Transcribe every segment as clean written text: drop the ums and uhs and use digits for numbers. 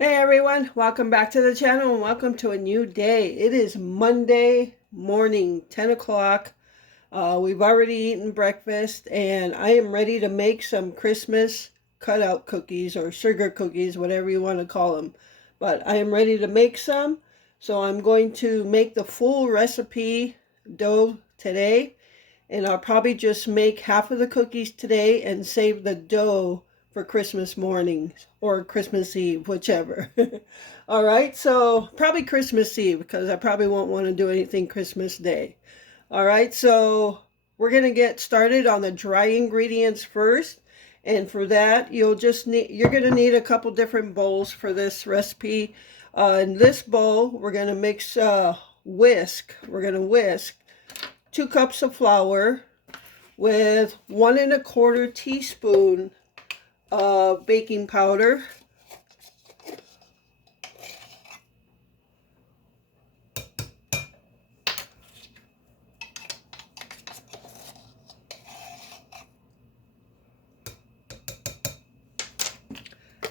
Hey everyone, welcome back to the channel and welcome to a new day. It is Monday morning, 10 o'clock. We've already eaten breakfast and I am ready to make some Christmas cutout cookies or sugar cookies, whatever you want to call them. But I am ready to make some. So I'm going to make the full recipe dough today. And I'll probably just make half of the cookies today and save the dough for Christmas morning or Christmas Eve, whichever. All right, so probably Christmas Eve because I probably won't want to do anything Christmas Day. All right, so we're going to get started on the dry ingredients first. And for that, you're going to need a couple different bowls for this recipe. In this bowl, we're going to whisk 2 cups of flour with 1 1/4 teaspoon of baking powder,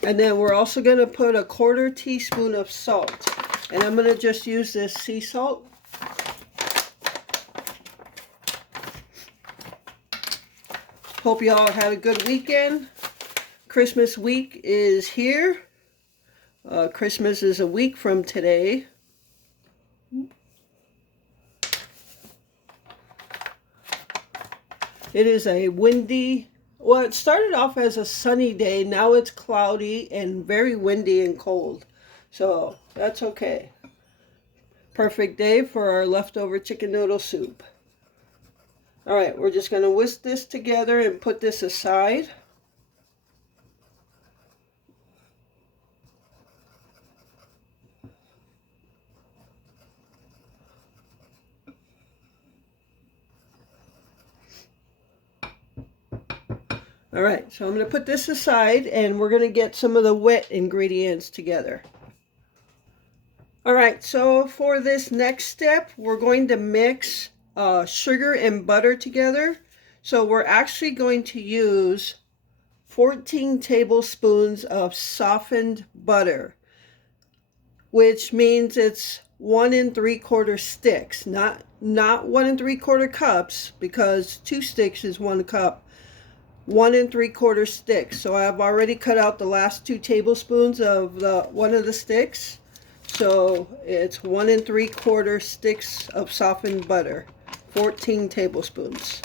and then we're also going to put 1/4 teaspoon of salt, and I'm going to just use this sea salt. Hope you all had a good weekend. Christmas week is here. Christmas is a week from today. It is a windy, well, it started off as a sunny day. Now it's cloudy and very windy and cold. So that's okay. Perfect day for our leftover chicken noodle soup. All right, we're just going to whisk this together and put this aside. All right, so I'm going to put this aside and we're going to get some of the wet ingredients together. All right, so for this next step, we're going to mix sugar and butter together. So we're actually going to use 14 tablespoons of softened butter, which means it's 1 3/4 sticks, not 1 3/4 cups, because 2 sticks is 1 cup. 1 3/4 sticks. So I've already cut out the last 2 tablespoons of one of the sticks. So it's 1 3/4 sticks of softened butter, 14 tablespoons.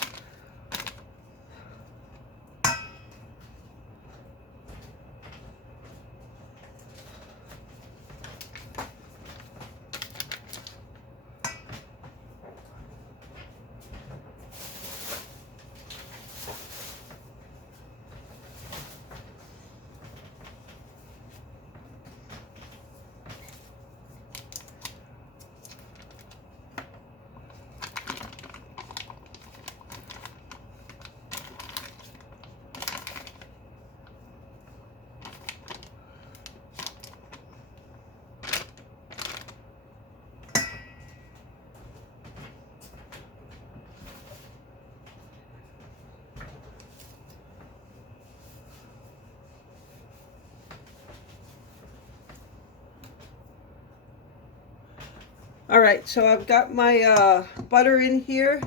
All right, so I've got my butter in here,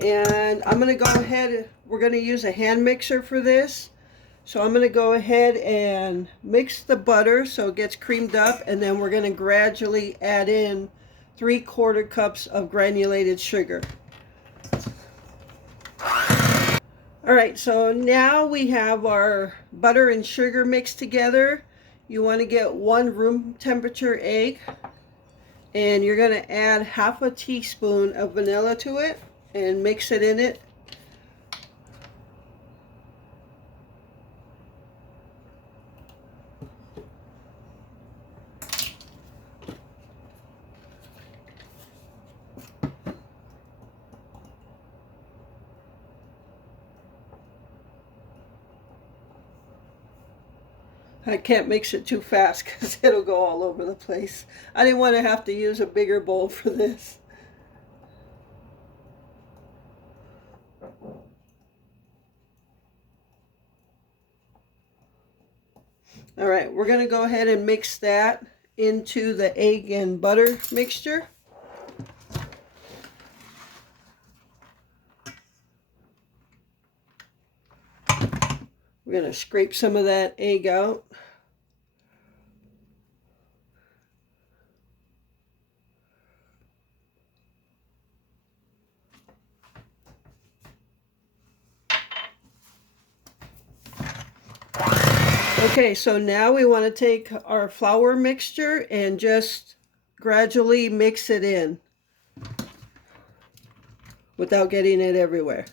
and I'm going to go ahead, we're going to use a hand mixer for this. So I'm going to go ahead and mix the butter so it gets creamed up, and then we're going to gradually add in 3/4 cups of granulated sugar. All right, so now we have our butter and sugar mixed together. You want to get 1 room temperature egg, and you're going to add 1/2 teaspoon of vanilla to it and mix it in it. I can't mix it too fast because it'll go all over the place. I didn't want to have to use a bigger bowl for this. All right, we're going to go ahead and mix that into the egg and butter mixture. We're going to scrape some of that egg out. Okay, so now we want to take our flour mixture and just gradually mix it in without getting it everywhere.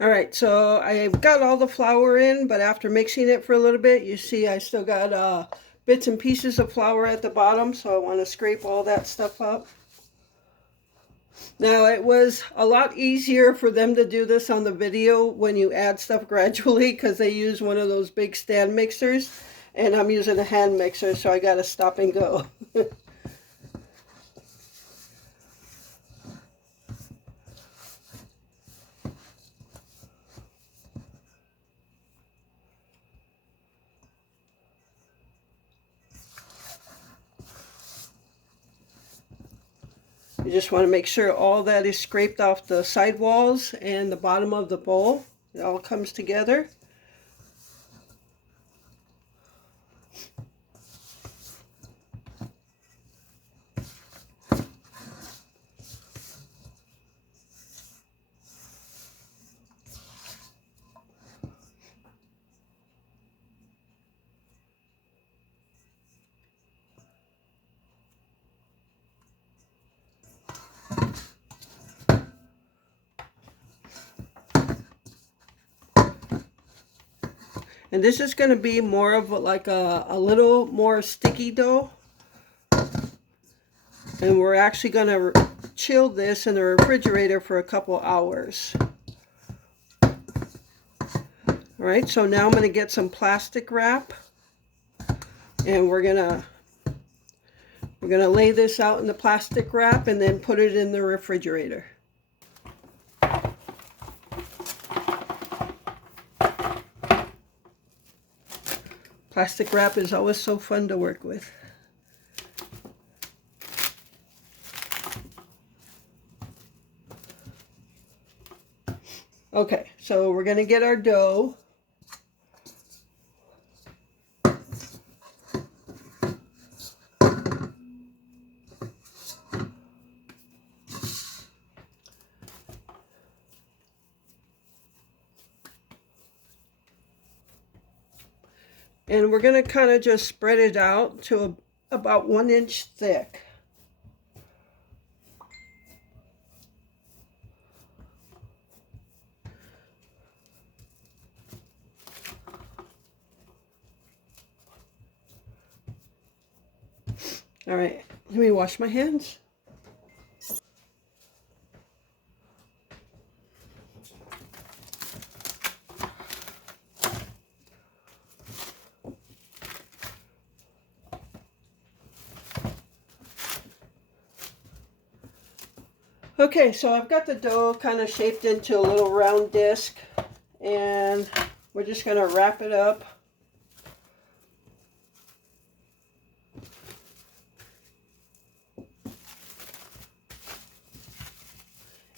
All right, so I've got all the flour in, but after mixing it for a little bit, you see I still got bits and pieces of flour at the bottom, so I want to scrape all that stuff up. Now, it was a lot easier for them to do this on the video when you add stuff gradually because they use one of those big stand mixers, and I'm using a hand mixer, so I got to stop and go. You just want to make sure all that is scraped off the side walls and the bottom of the bowl. It all comes together. And this is going to be more of like a little more sticky dough. And we're actually going to chill this in the refrigerator for a couple hours. All right, so now I'm going to get some plastic wrap. And we're going to lay this out in the plastic wrap and then put it in the refrigerator. Plastic wrap is always so fun to work with. Okay, so we're going to get our dough. And we're going to kind of just spread it out to about 1 inch thick. All right, let me wash my hands. Okay, so I've got the dough kind of shaped into a little round disc, and we're just going to wrap it up.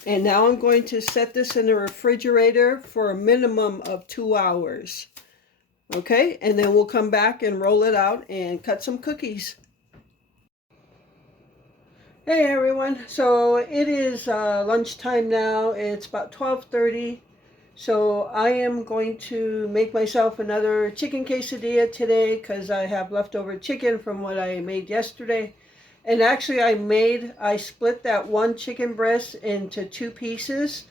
And now I'm going to set this in the refrigerator for a minimum of 2 hours. Okay, and then we'll come back and roll it out and cut some cookies. Hey everyone, so it is lunchtime now. It's about 12:30. So I am going to make myself another chicken quesadilla today because I have leftover chicken from what I made yesterday. And actually I split that one chicken breast into 2 pieces.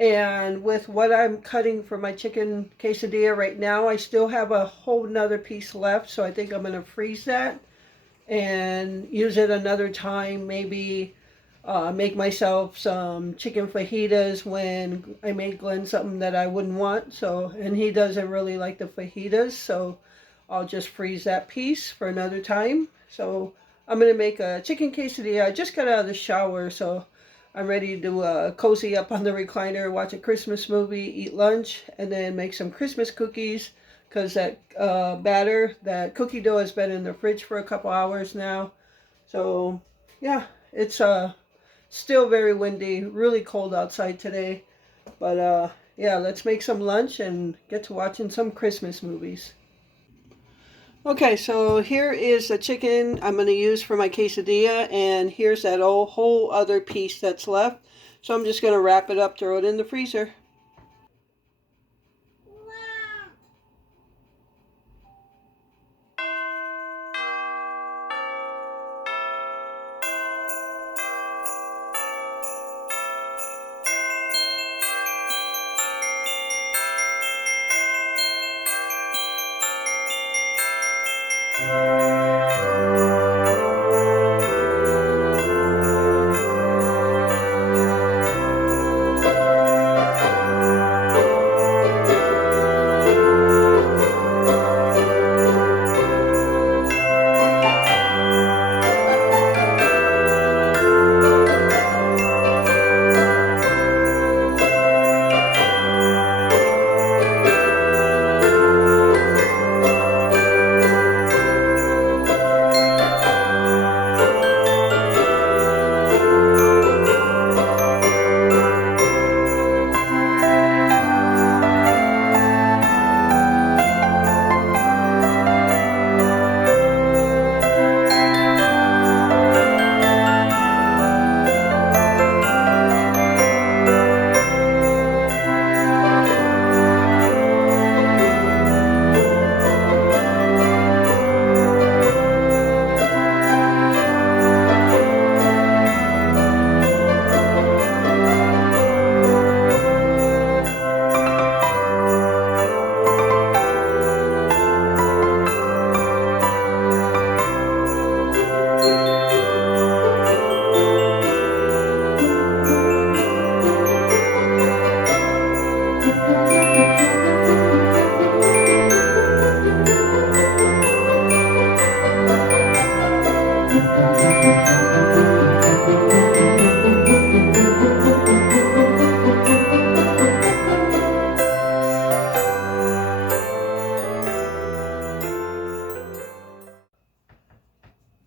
And with what I'm cutting for my chicken quesadilla right now, I still have a whole nother piece left. So I think I'm going to freeze that and use it another time. Maybe make myself some chicken fajitas when I made Glenn something that I wouldn't want. So, and he doesn't really like the fajitas, so I'll just freeze that piece for another time. So I'm gonna make a chicken quesadilla. I just got out of the shower, so I'm ready to cozy up on the recliner, watch a Christmas movie, eat lunch, and then make some Christmas cookies. Because that batter, that cookie dough has been in the fridge for a couple hours now. So yeah, it's still very windy, really cold outside today. But yeah, let's make some lunch and get to watching some Christmas movies. Okay, so here is the chicken I'm going to use for my quesadilla, and here's that whole other piece that's left. So I'm just going to wrap it up, throw it in the freezer.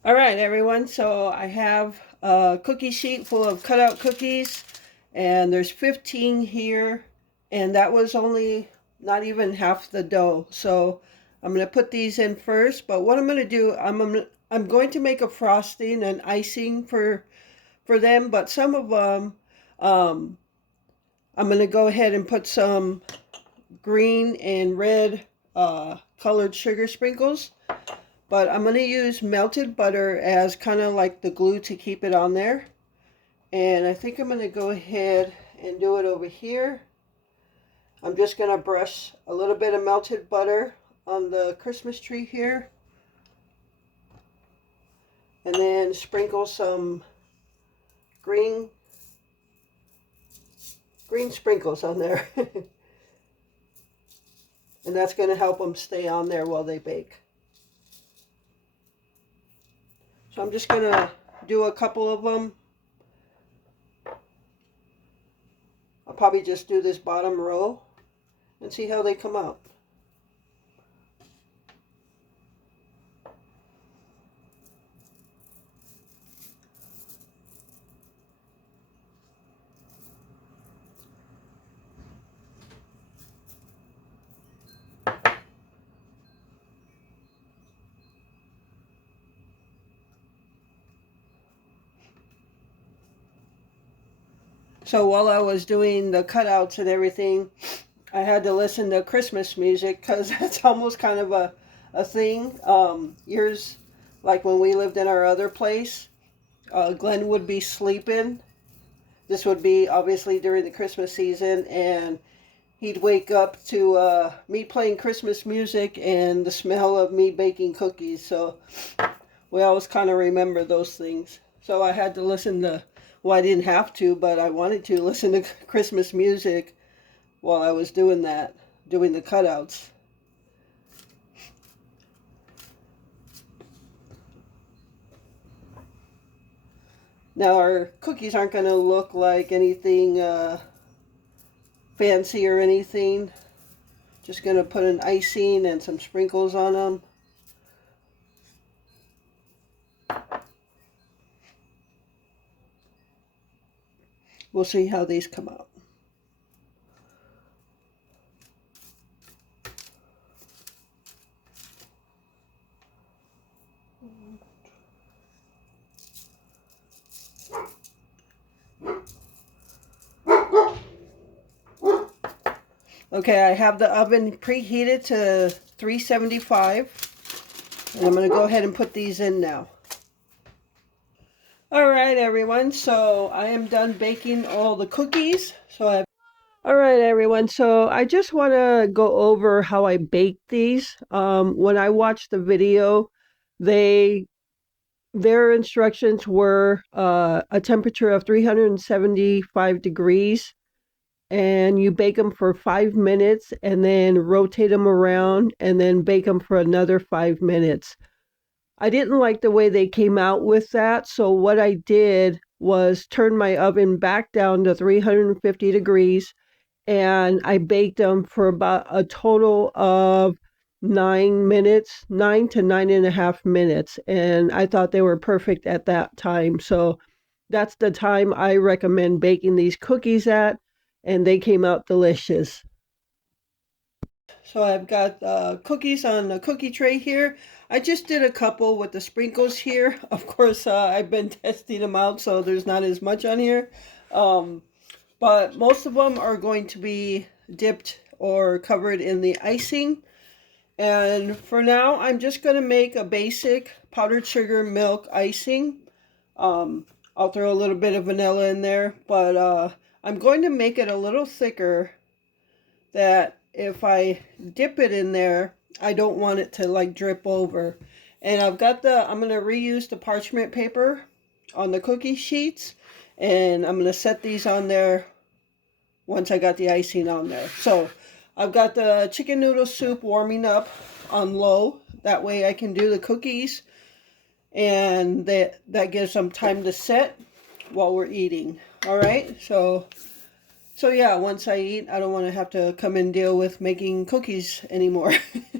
All right, everyone. So I have a cookie sheet full of cutout cookies, and there's 15 here, and that was only not even half the dough. So I'm going to put these in first, but what I'm going to do, I'm going to make a frosting and icing for them, but some of them um, I'm going to go ahead and put some green and red colored sugar sprinkles. But I'm going to use melted butter as kind of like the glue to keep it on there. And I think I'm going to go ahead and do it over here. I'm just going to brush a little bit of melted butter on the Christmas tree here. And then sprinkle some green sprinkles on there. And that's going to help them stay on there while they bake. So I'm just going to do a couple of them. I'll probably just do this bottom row and see how they come out. So while I was doing the cutouts and everything, I had to listen to Christmas music because that's almost kind of a thing. Years like when we lived in our other place, Glenn would be sleeping. This would be obviously during the Christmas season, and he'd wake up to me playing Christmas music and the smell of me baking cookies. So we always kind of remember those things. So I had to listen to, well, I didn't have to, but I wanted to listen to Christmas music while I was doing that, doing the cutouts. Now our cookies aren't going to look like anything fancy or anything. Just going to put an icing and some sprinkles on them. We'll see how these come out. Okay, I have the oven preheated to 375. And I'm going to go ahead and put these in now. Alright everyone, so I am done baking all the cookies. Alright everyone, so I just want to go over how I baked these. When I watched the video, their instructions were a temperature of 375 degrees, and you bake them for 5 minutes and then rotate them around and then bake them for another 5 minutes. I didn't like the way they came out with that, so what I did was turn my oven back down to 350 degrees, and I baked them for about a total of 9 minutes, 9 to 9.5 minutes, and I thought they were perfect at that time. So that's the time I recommend baking these cookies at, and they came out delicious. So I've got cookies on a cookie tray here. I just did a couple with the sprinkles here. Of course, I've been testing them out, so there's not as much on here. But most of them are going to be dipped or covered in the icing. And for now, I'm just going to make a basic powdered sugar milk icing. I'll throw a little bit of vanilla in there, but I'm going to make it a little thicker, that if I dip it in there, I don't want it to like drip over. And I'm going to reuse the parchment paper on the cookie sheets, and I'm going to set these on there once I got the icing on there. So I've got the chicken noodle soup warming up on low. That way I can do the cookies, and that gives them time to set while we're eating. All right, so yeah, once I eat, I don't want to have to come and deal with making cookies anymore,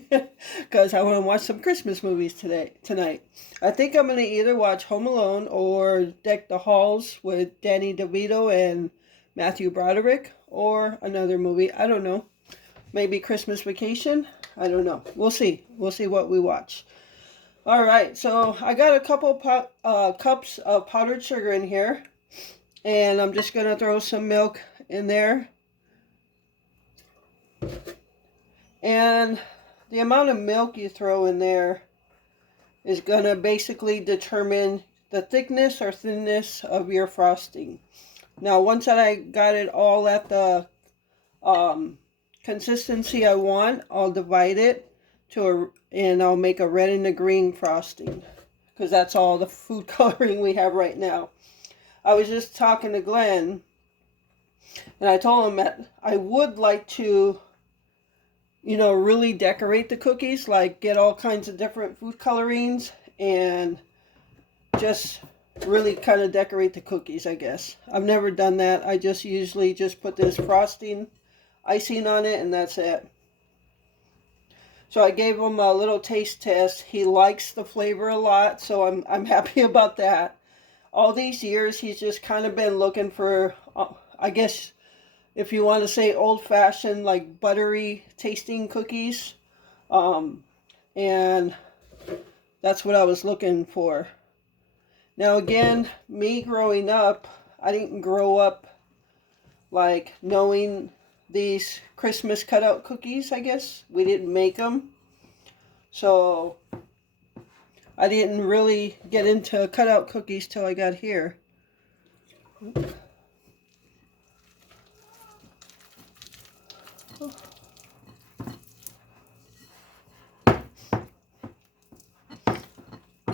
because I want to watch some Christmas movies tonight. I think I'm going to either watch Home Alone or Deck the Halls with Danny DeVito and Matthew Broderick, or another movie. I don't know. Maybe Christmas Vacation. I don't know. We'll see. We'll see what we watch. All right, so I got a couple cups of powdered sugar in here, and I'm just going to throw some milk in there. And the amount of milk you throw in there is going to basically determine the thickness or thinness of your frosting. Now, once that I got it all at the consistency I want, I'll divide it and I'll make a red and a green frosting, because that's all the food coloring we have right now. I was just talking to Glenn, and I told him that I would like to, really decorate the cookies, like get all kinds of different food colorings and just really kind of decorate the cookies, I guess. I've never done that. I just usually just put this frosting icing on it, and that's it. So I gave him a little taste test. He likes the flavor a lot, so I'm happy about that. All these years, he's just kind of been looking for, I guess, if you want to say old-fashioned, like buttery tasting cookies. And that's what I was looking for. Now again, me growing up, I didn't grow up like knowing these Christmas cutout cookies, I guess. We didn't make them. So I didn't really get into cutout cookies till I got here.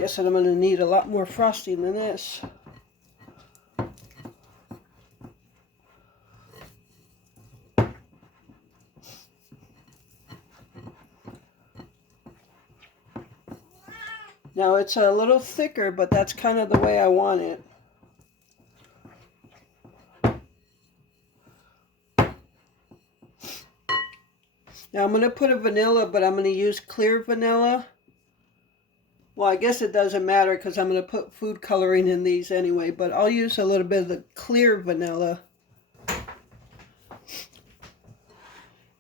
guess that I'm going to need a lot more frosting than this. Now it's a little thicker, but that's kind of the way I want it. Now I'm going to put a vanilla, but I'm going to use clear vanilla. Well, I guess it doesn't matter because I'm going to put food coloring in these anyway, but I'll use a little bit of the clear vanilla.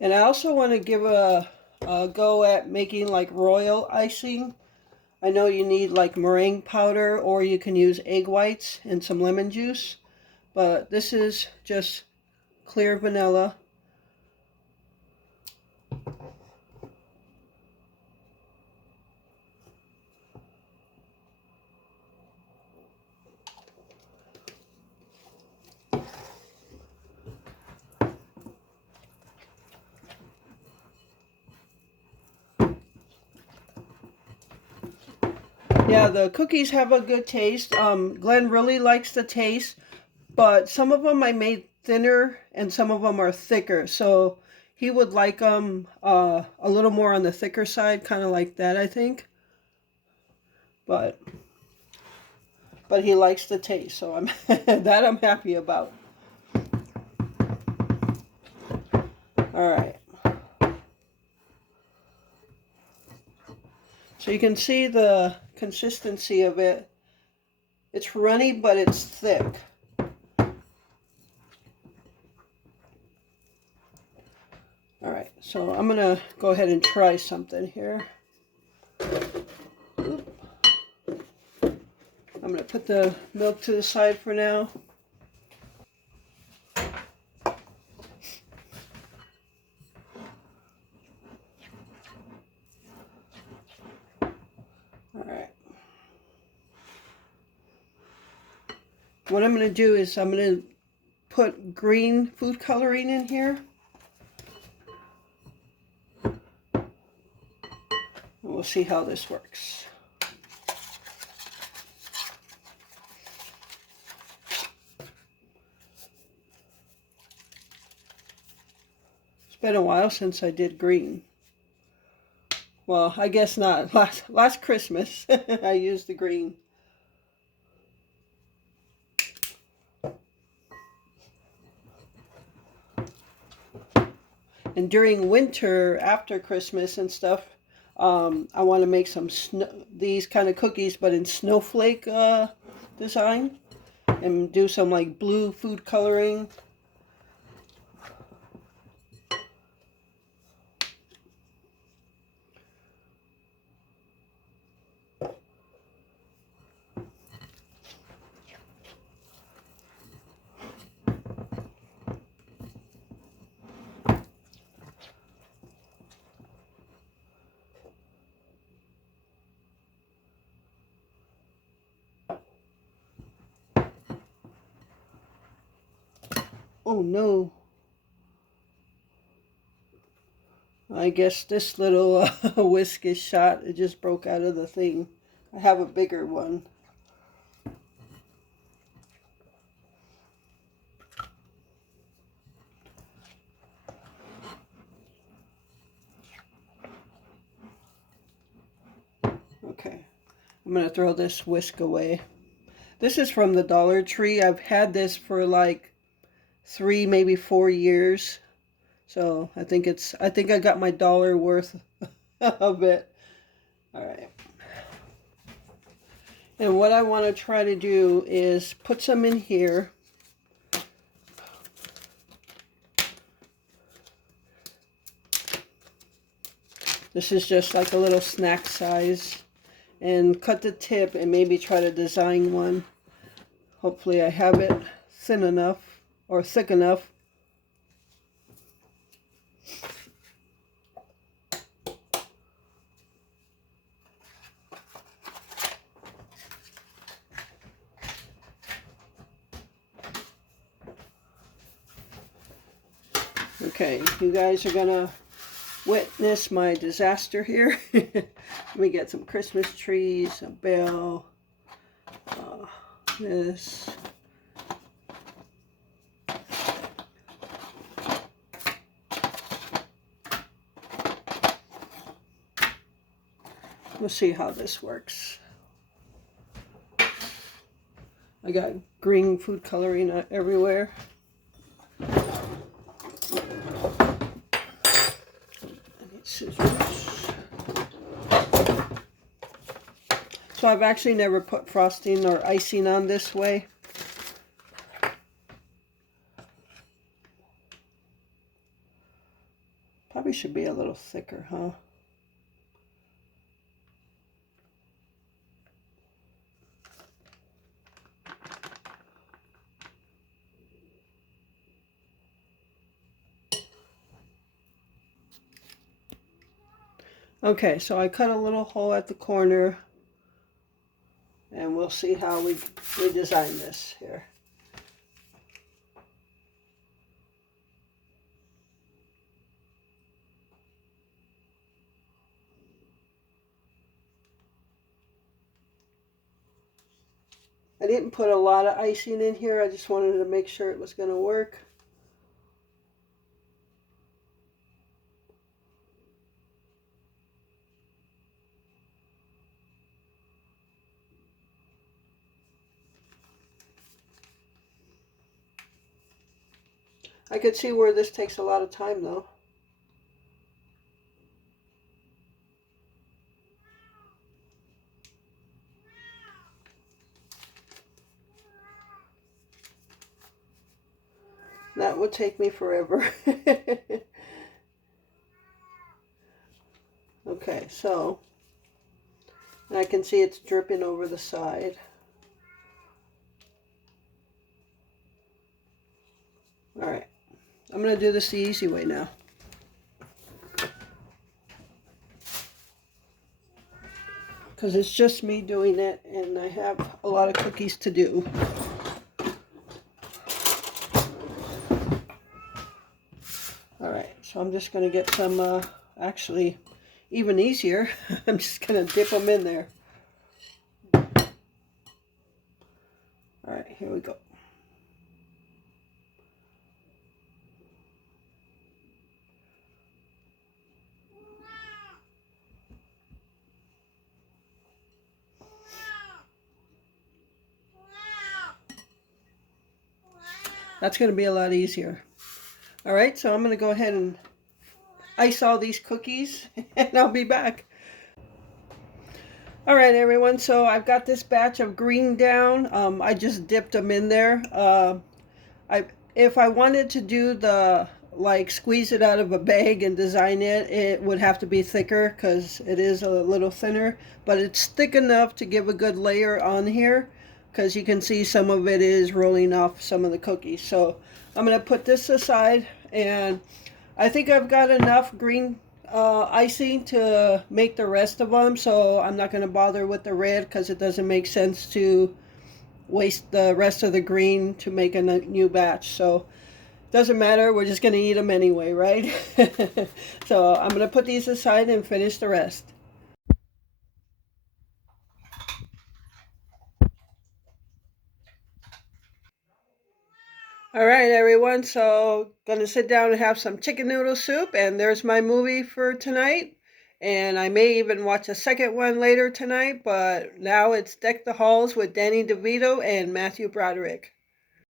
And I also want to give a go at making like royal icing. I know you need like meringue powder, or you can use egg whites and some lemon juice, but this is just clear vanilla. Yeah, the cookies have a good taste. Glenn really likes the taste, but some of them I made thinner and some of them are thicker. So he would like them a little more on the thicker side, kind of like that, I think. But he likes the taste, so I'm that I'm happy about. All right. So you can see the consistency of it. It's runny, but it's thick. All right, so I'm gonna go ahead and try something here. Oop. I'm gonna put the milk to the side for now. All right. What I'm gonna do is I'm gonna put green food coloring in here. We'll see how this works. It's been a while since I did green. Well, I guess not. Last Christmas I used the green. And during winter, after Christmas and stuff, I want to make some these kind of cookies, but in snowflake design, and do some like blue food coloring. Oh no. I guess this little whisk is shot. It just broke out of the thing. I have a bigger one. Okay. I'm going to throw this whisk away. This is from the Dollar Tree. I've had this for like 3, maybe 4 years. So I think I got my dollar worth of it. All right. And what I want to try to do is put some in here. This is just like a little snack size. And cut the tip and maybe try to design one. Hopefully I have it thin enough or thick enough. Okay, you guys are gonna witness my disaster here. Let me get some Christmas trees, a bell, this. We'll see how this works. I got green food coloring everywhere. Scissors. So I've actually never put frosting or icing on this way. Probably should be a little thicker, huh? Okay, so I cut a little hole at the corner, and we'll see how we design this here. I didn't put a lot of icing in here. I just wanted to make sure it was going to work. I could see where this takes a lot of time though. That would take me forever. Okay, so I can see it's dripping over the side. All right, I'm going to do this the easy way now. Because it's just me doing it, and I have a lot of cookies to do. All right, so I'm just going to get some, actually, even easier. I'm just going to dip them in there. All right, here we go. That's going to be a lot easier. All right, so I'm going to go ahead and ice all these cookies, and I'll be back. All right, everyone, so I've got this batch of green down. I just dipped them in there. If I wanted to do the, like, squeeze it out of a bag and design it, it would have to be thicker because it is a little thinner. But it's thick enough to give a good layer on here because you can see some of it is rolling off some of the cookies. So I'm going to put this aside, and I think I've got enough green icing to make the rest of them, so I'm not going to bother with the red because it doesn't make sense to waste the rest of the green to make a new batch. So doesn't matter, we're just going to eat them anyway, right? So I'm going to put these aside and finish the rest. All right, everyone, so gonna sit down and have some chicken noodle soup, and there's my movie for tonight. And I may even watch a second one later tonight, but now it's Deck the Halls with Danny DeVito and Matthew Broderick.